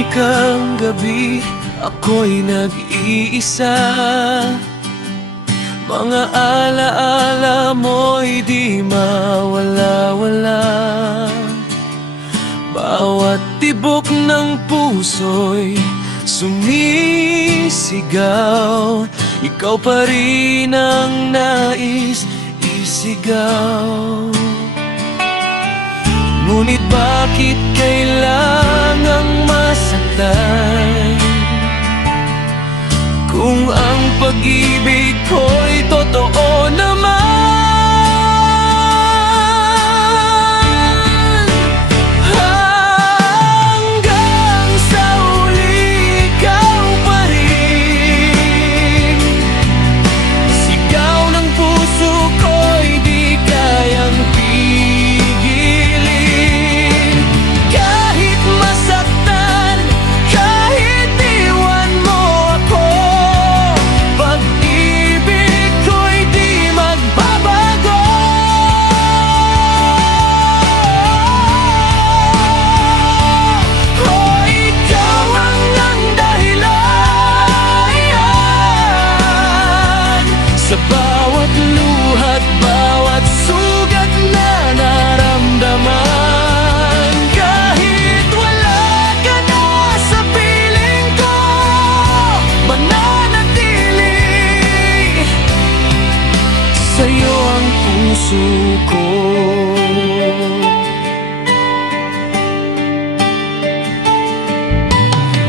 Tahimik ang gabi, ako'y nag-iisa. Mga alaala mo'y di mawala-wala. Bawat tibok ng puso'y sumisigaw. Ikaw pa rin ang nais isigaw. Ngunit bakit kailangang masaktan kung ang pag-ibig ko'y totoo naman? Hanggang sa uli ikaw pa rin. Sigaw ng puso ko'y di kayang pigilin. Kahit masaktan, kahit iwan mo ako, pag-ibig ko'y di magbabago. Oh, ikaw ang dahilan sa bawat luhat, bawat sugat na naramdaman. Kahit wala ka na sa piling ko, mananatili sa'yo ang puso ko.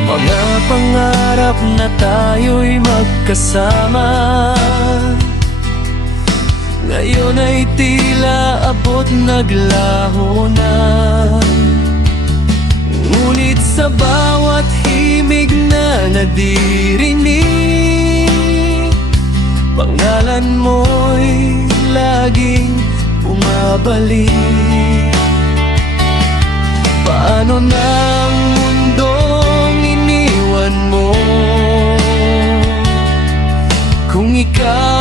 Mga pangarap na tayo'y magkasama, ngayon ay tila abot naglaho na. Ngunit sa bawat himig na nadirinig, pangalan mo'y laging bumabalik. Paano na ang mundong iniwan mo kung ikaw